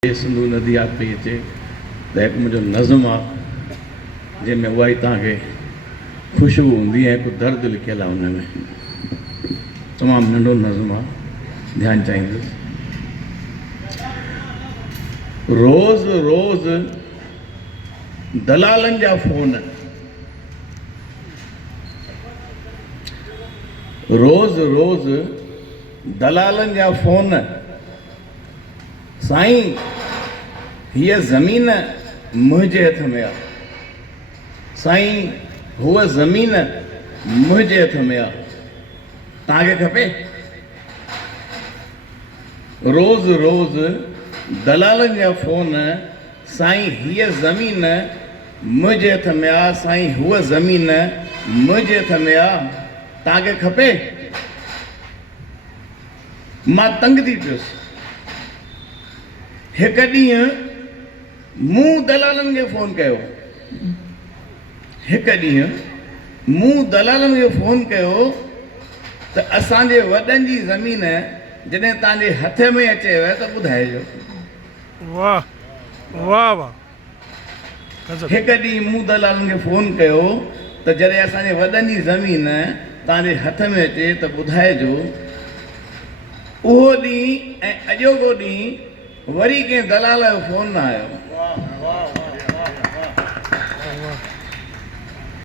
सिंधु नदी याद पई अचे त हिकु मुंहिंजो नज़म आहे जंहिंमें उहा ई तव्हांखे ख़ुशबू हूंदी आहे, हिकु दर्द लिखियलु आहे हुन में। तमामु नंढो नज़म आहे, ध्यानु चाहींदुसि। रोज़ रोज़ दलालनि जा फ़ोन, रोज़ रोज़ दलालनि जा फ़ोन, साईं हीअ ज़मीन मुंहिंजे हथ में आहे, साईं हूअ ज़मीन मुंहिंजे हथ में आहे, तव्हांखे खपे? रोज़ रोज़ दलालनि जा फ़ोन, साईं हीअ ज़मीन मुंहिंजे हथ में आहे, साईं हूअ ज़मीन मुंहिंजे हथ में आहे, तव्हांखे खपे? मां तंग थी पियुसि। हिकु ॾींहुं मूं दलालनि खे फ़ोन कयो, हिकु ॾींहुं मूं दलालनि खे फ़ोन कयो त असांजे वॾनि जी ज़मीन जॾहिं तव्हांजे हथ में अचेव त ॿुधाइजो। वाह वाह वाह। हिकु ॾींहुं मूं दलालनि खे फ़ोन कयो त जॾहिं असांजे वॾनि जी ज़मीन तव्हांजे हथ में अचे त ॿुधाइजो। उहो ॾींहुं ऐं अॼोको ॾींहुं वरी कंहिं दलाल जो फ़ोन न आयो।